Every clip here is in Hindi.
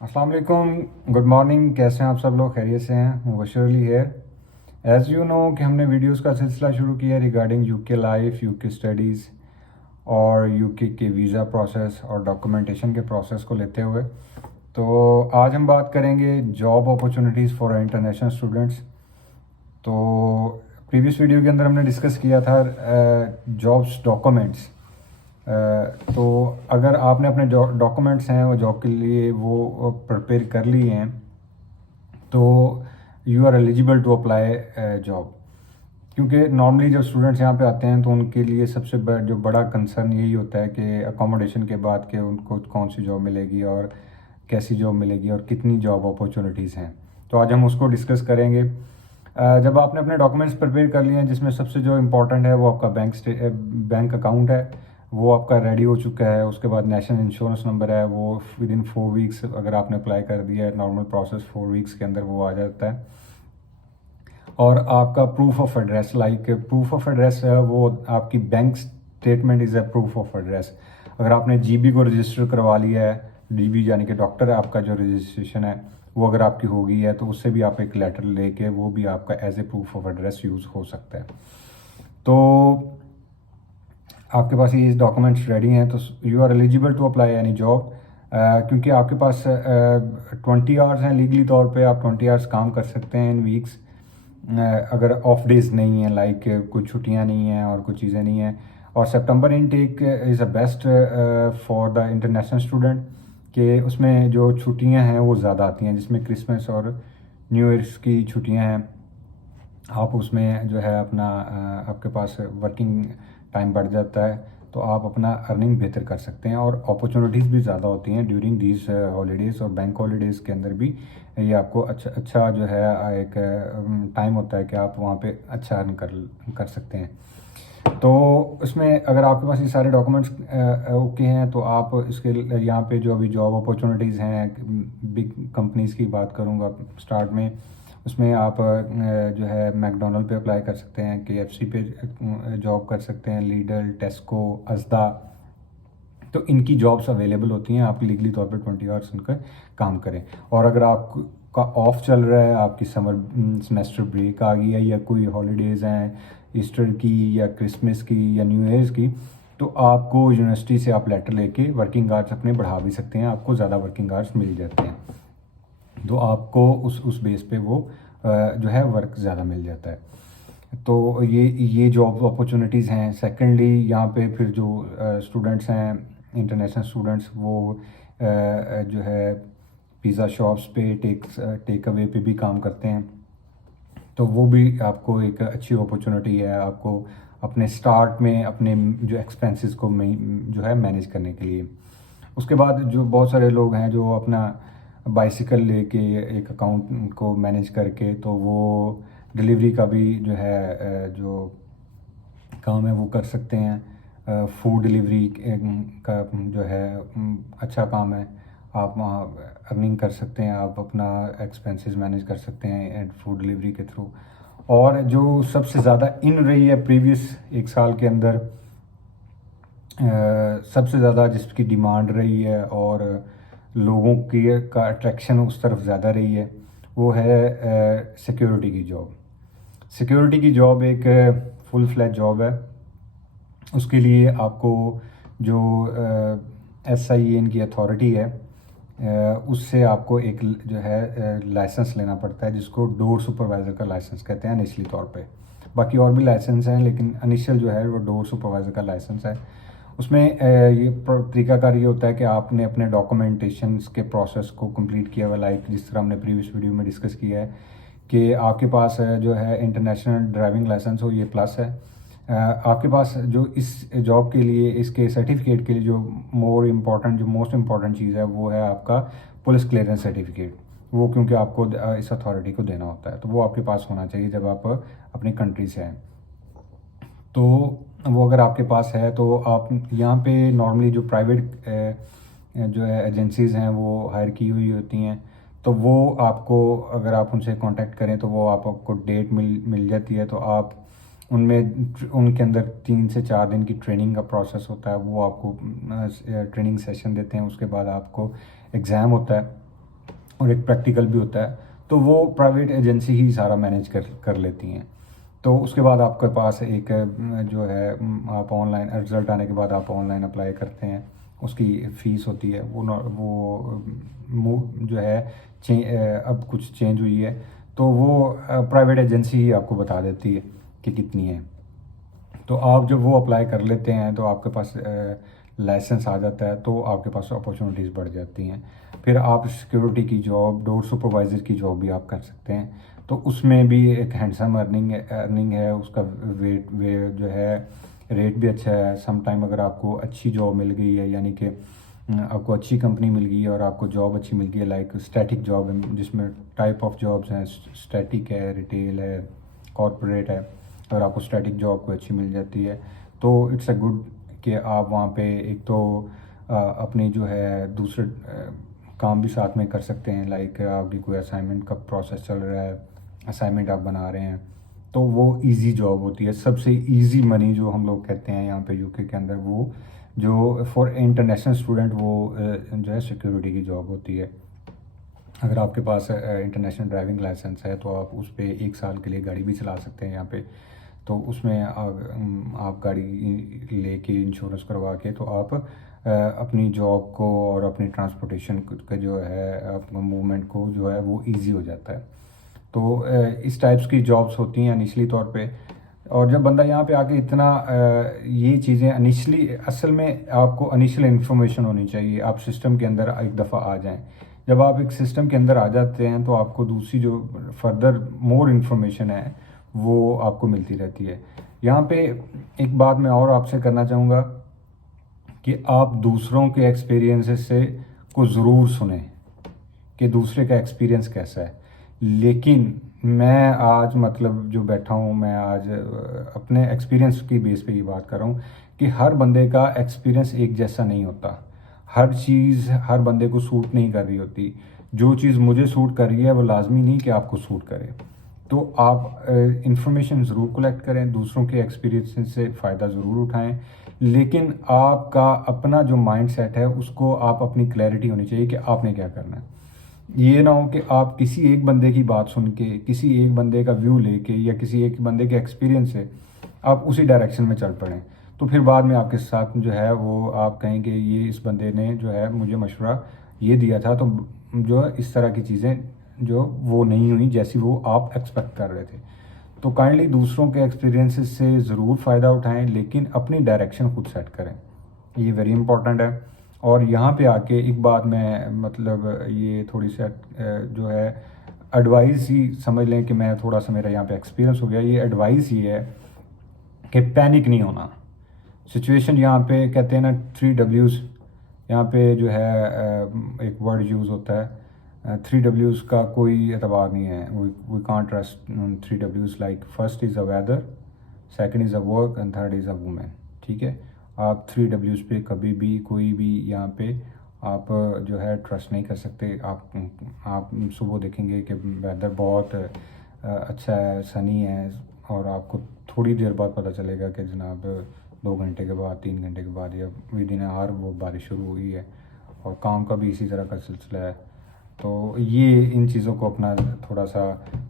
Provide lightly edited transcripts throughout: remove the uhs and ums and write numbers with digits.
अस्सलाम वालेकुम, गुड मॉर्निंग। कैसे हैं आप सब लोग? खैरियत से हैं? मुबशरली हेयर। एज़ यू नो कि हमने वीडियोस का सिलसिला शुरू किया regarding UK life, UK studies और यूके के वीज़ा प्रोसेस और डॉक्यूमेंटेशन के प्रोसेस को लेते हुए। तो आज हम बात करेंगे job opportunities for international students. तो प्रीवियस वीडियो के अंदर हमने डिस्कस किया था जॉब्स डॉक्यूमेंट्स। तो अगर आपने अपने डॉक्यूमेंट्स हैं वो जॉब के लिए वो प्रिपेयर कर लिए हैं तो you are eligible to apply job. क्योंकि नॉर्मली जब स्टूडेंट्स यहाँ पे आते हैं तो उनके लिए सबसे जो बड़ा कंसर्न यही होता है कि अकोमोडेशन के बाद के उनको कौन सी जॉब मिलेगी और कैसी जॉब मिलेगी और कितनी जॉब अपॉर्चुनिटीज़ हैं। तो आज हम उसको डिस्कस करेंगे। जब आपने अपने डॉक्यूमेंट्स प्रिपेयर कर लिए हैं जिसमें सबसे जो इम्पोर्टेंट है वो आपका बैंक अकाउंट है, वो आपका रेडी हो चुका है। उसके बाद नेशनल इंश्योरेंस नंबर है, वो विद इन 4 वीक्स अगर आपने अप्लाई कर दिया है, नॉर्मल प्रोसेस 4 वीक्स के अंदर वो आ जाता है। और आपका proof of address, like proof of address है वो आपकी bank statement is a proof of address. अगर आपने जीबी को रजिस्टर करवा लिया है, डीबी यानी कि डॉक्टर आपका जो रजिस्ट्रेशन है वो अगर आपकी हो गई है तो उससे भी आप एक लेटर लेके वो भी आपका as a proof of address use हो सकता है। तो आपके पास ये डॉक्यूमेंट्स रेडी हैं तो you are eligible to apply any job. क्योंकि आपके पास 20 आवर्स हैं लीगली तौर पे, आप 20 आवर्स काम कर सकते हैं इन वीक्स। अगर ऑफ डेज नहीं है, लाइक कुछ छुट्टियां नहीं हैं और कुछ चीज़ें नहीं हैं। और सितंबर intake is a best for the international student कि उसमें जो छुट्टियां हैं वो ज़्यादा आती हैं, जिसमें क्रिसमस और न्यू ईयर्स की छुट्टियां हैं। आप उसमें जो है अपना आपके पास वर्किंग टाइम बढ़ जाता है तो आप अपना अर्निंग बेहतर कर सकते हैं और अपॉर्चुनिटीज़ भी ज़्यादा होती हैं ड्यूरिंग दीज हॉलीडेज़। और बैंक हॉलीडेज़ के अंदर भी ये आपको अच्छा अच्छा जो है एक टाइम होता है कि आप वहाँ पे अच्छा अर्न कर सकते हैं। तो इसमें अगर आपके पास ये सारे डॉक्यूमेंट्स ओके हैं तो आप इसके यहाँ पे जो अभी जॉब अपॉर्चुनिटीज़ हैं, बिग कंपनीज़ की बात करूँगा स्टार्ट में, उसमें आप जो है मैकडोनल्ड पे अप्लाई कर सकते हैं, केएफसी पे जॉब कर सकते हैं, लीडल, टेस्को, अज़दा। तो इनकी जॉब्स अवेलेबल होती हैं, आप लीगली तौर पे 20 आवर्स उनका काम करें। और अगर आपका ऑफ चल रहा है, आपकी समर सेमेस्टर ब्रेक आ गई है या कोई हॉलीडेज़ हैं ईस्टर की या क्रिसमस की या न्यू ईयर्स की, तो आपको यूनिवर्सिटी से आप लेटर लेके वर्किंग आवर्स अपने बढ़ा भी सकते हैं, आपको ज़्यादा वर्किंग आवर्स मिल जाते हैं। तो आपको उस बेस पे वो जो है वर्क ज़्यादा मिल जाता है। तो ये जॉब अपॉर्चुनिटीज़ हैं। सेकेंडली यहाँ पे फिर जो स्टूडेंट्स हैं, इंटरनेशनल स्टूडेंट्स, वो जो है पिज़्ज़ा शॉप्स पे टेक अवे पे भी काम करते हैं। तो वो भी आपको एक अच्छी अपॉर्चुनिटी है आपको अपने स्टार्ट में अपने जो एक्सपेंसेस को जो है मैनेज करने के लिए। उसके बाद जो बहुत सारे लोग हैं जो अपना बाइसिकल लेके एक अकाउंट को मैनेज करके तो वो डिलीवरी का भी जो है जो काम है वो कर सकते हैं। फूड डिलीवरी का जो है अच्छा काम है। आप वहाँ अर्निंग कर सकते हैं, आप अपना एक्सपेंसेस मैनेज कर सकते हैं एंड फूड डिलीवरी के थ्रू। और जो सबसे ज़्यादा इन रही है प्रीवियस 1 साल के अंदर, सबसे ज़्यादा जिसकी डिमांड रही है और लोगों की का अट्रैक्शन उस तरफ ज़्यादा रही है, वो है सिक्योरिटी की जॉब। सिक्योरिटी की जॉब एक फुल फ्लैज जॉब है। उसके लिए आपको जो SIAN की अथॉरिटी है उससे आपको एक जो है लाइसेंस लेना पड़ता है, जिसको डोर सुपरवाइज़र का लाइसेंस कहते हैं इनिशियली तौर पे। बाकी और भी लाइसेंस हैं लेकिन इनिशियल जो है वो डोर सुपरवाइज़र का लाइसेंस है। उसमें ये तरीकाकार ये होता है कि आपने अपने डॉक्यूमेंटेशन के प्रोसेस को कंप्लीट किया हुआ, लाइक जिस तरह हमने प्रीवियस वीडियो में डिस्कस किया है कि आपके पास जो है इंटरनेशनल ड्राइविंग लाइसेंस हो, ये प्लस है। आपके पास जो इस जॉब के लिए, इसके सर्टिफिकेट के लिए जो मोस्ट इम्पॉर्टेंट चीज़ है वो है आपका पुलिस क्लियरेंस सर्टिफिकेट। वो क्योंकि आपको इस अथॉरिटी को देना होता है तो वो आपके पास होना चाहिए जब आप अपनी कंट्री से हैं। तो वो अगर आपके पास है तो आप यहाँ पे नॉर्मली जो प्राइवेट जो है एजेंसीज़ हैं वो हायर की हुई होती हैं, तो वो आपको अगर आप उनसे कांटेक्ट करें तो वो आपको डेट मिल जाती है। तो आप उनमें उनके अंदर 3 से 4 दिन की ट्रेनिंग का प्रोसेस होता है, वो आपको ट्रेनिंग सेशन देते हैं। उसके बाद आपको एग्ज़ाम होता है। और एक प्रैक्टिकल भी होता है, तो वो प्राइवेट एजेंसी ही सारा मैनेज कर लेती हैं। तो उसके बाद आपके पास एक जो है आप ऑनलाइन रिज़ल्ट आने के बाद आप ऑनलाइन अप्लाई करते हैं, उसकी फ़ीस होती है वो जो है अब कुछ चेंज हुई है, तो वो प्राइवेट एजेंसी ही आपको बता देती है कि कितनी है। तो आप जब वो अप्लाई कर लेते हैं तो आपके पास लाइसेंस आ जाता है, तो आपके पास अपॉर्चुनिटीज़ बढ़ जाती हैं। फिर आप सिक्योरिटी की जॉब, डोर सुपरवाइज़र की जॉब भी आप कर सकते हैं, तो उसमें भी एक हैंडसम अर्निंग है, उसका वे जो है रेट भी अच्छा है। सम टाइम अगर आपको अच्छी जॉब मिल गई है, यानी कि आपको अच्छी कंपनी मिल गई है और आपको जॉब अच्छी मिल गई है, लाइक स्टैटिक जॉब है, जिसमें टाइप ऑफ जॉब्स हैं, स्टैटिक है, रिटेल है, कॉरपोरेट है। अगर आपको स्टैटिक जॉब कोई अच्छी मिल जाती है तो इट्स अ गुड कि आप वहाँ पे एक तो अपनी जो है दूसरे काम भी साथ में कर सकते हैं, लाइक आपकी कोई असाइनमेंट का प्रोसेस चल रहा है, असाइनमेंट आप बना रहे हैं, तो वो इजी जॉब होती है। सबसे इजी मनी जो हम लोग कहते हैं यहाँ पे यूके के अंदर, वो जो फॉर इंटरनेशनल स्टूडेंट वो जो है सिक्योरिटी की जॉब होती है। अगर आपके पास इंटरनेशनल ड्राइविंग लाइसेंस है तो आप उस पर 1 साल के लिए गाड़ी भी चला सकते हैं यहाँ पे। तो उसमें आप गाड़ी लेके इंश्योरेंस करवा के तो आप अपनी जॉब को और अपनी ट्रांसपोर्टेशन का जो है अपना मूवमेंट को जो है वो इजी हो जाता है। तो इस टाइप्स की जॉब्स होती हैं इनिशली तौर पे। और जब बंदा यहाँ पे आके इतना ये चीज़ें इनिशली, असल में आपको इनिशियल इन्फॉर्मेशन होनी चाहिए, आप सिस्टम के अंदर एक दफ़ा आ जाएं। जब आप एक सिस्टम के अंदर आ जाते हैं तो आपको दूसरी जो फर्दर मोर इन्फॉर्मेशन है वो आपको मिलती रहती है। यहाँ पे एक बात मैं और आपसे करना चाहूँगा कि आप दूसरों के एक्सपीरियंसेस से को ज़रूर सुने कि दूसरे का एक्सपीरियंस कैसा है। लेकिन मैं आज मतलब जो बैठा हूँ, मैं आज अपने एक्सपीरियंस की बेस पे ये बात कर रहा हूँ कि हर बंदे का एक्सपीरियंस एक जैसा नहीं होता। हर चीज़ हर बंदे को सूट नहीं कर रही होती। जो चीज़ मुझे सूट कर रही है वो लाजमी नहीं कि आपको सूट करे। तो आप इंफॉर्मेशन ज़रूर कलेक्ट करें, दूसरों के एक्सपीरियंस से फ़ायदा ज़रूर उठाएं, लेकिन आपका अपना जो माइंड सेट है उसको आप अपनी क्लैरिटी होनी चाहिए कि आपने क्या करना है। ये ना हो कि आप किसी एक बंदे की बात सुन के, किसी एक बंदे का व्यू लेके या किसी एक बंदे के एक्सपीरियंस से आप उसी डायरेक्शन में चल पड़ें, तो फिर बाद में आपके साथ जो है वो आप कहेंगे ये इस बंदे ने जो है मुझे मशवरा ये दिया था, तो जो है इस तरह की चीज़ें जो वो नहीं हुई जैसी वो आप एक्सपेक्ट कर रहे थे। तो काइंडली दूसरों के एक्सपीरियंसेस से ज़रूर फ़ायदा उठाएं, लेकिन अपनी डायरेक्शन खुद सेट करें, ये वेरी इंपॉर्टेंट है। और यहाँ पे आके एक बात मैं मतलब ये थोड़ी सी जो है एडवाइस ही समझ लें कि मैं थोड़ा सा मेरा यहाँ पे एक्सपीरियंस हो गया। ये एडवाइस ये है कि पैनिक नहीं होना। सिचुएशन यहाँ पे कहते हैं ना 3 Ws, यहाँ पे जो है एक वर्ड यूज़ होता है 3 Ws का कोई एतबार नहीं है। We can't trust 3 Ws, like first is a weather, second is a work and third is a women. ठीक है, आप 3 Ws पे कभी भी कोई भी यहाँ पे आप जो है ट्रस्ट नहीं कर सकते। आप सुबह देखेंगे कि वेदर बहुत अच्छा है, सनी है, और आपको थोड़ी देर बाद पता चलेगा कि जनाब 2 घंटे के बाद, 3 घंटे के बाद या विद इन आवर वो बारिश शुरू हुई है। और काम का भी इसी तरह का सिलसिला है। तो ये इन चीज़ों को अपना थोड़ा सा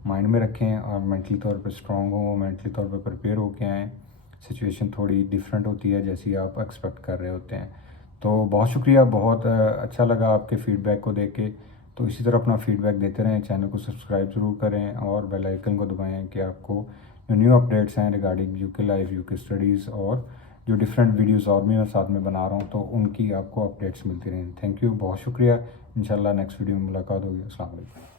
माइंड में रखें और मेंटली तौर पे स्ट्रॉन्ग हों, मेंटली तौर पे प्रिपेयर होके आएँ। सिचुएशन थोड़ी डिफरेंट होती है जैसी आप एक्सपेक्ट कर रहे होते हैं। तो बहुत शुक्रिया, बहुत अच्छा लगा आपके फ़ीडबैक को देख के। तो इसी तरह अपना फ़ीडबैक देते रहें, चैनल को सब्सक्राइब ज़रूर करें और बेल आइकन को दबाएं कि आपको जो न्यू अपडेट्स हैं regarding UK life, UK studies और जो डिफरेंट वीडियोस और भी मैं साथ में बना रहा हूँ तो उनकी आपको अपडेट्स मिलती रहें। थैंक यू, बहुत शुक्रिया। इंशाल्लाह नेक्स्ट वीडियो में मुलाकात होगी। अस्सलाम वालेकुम।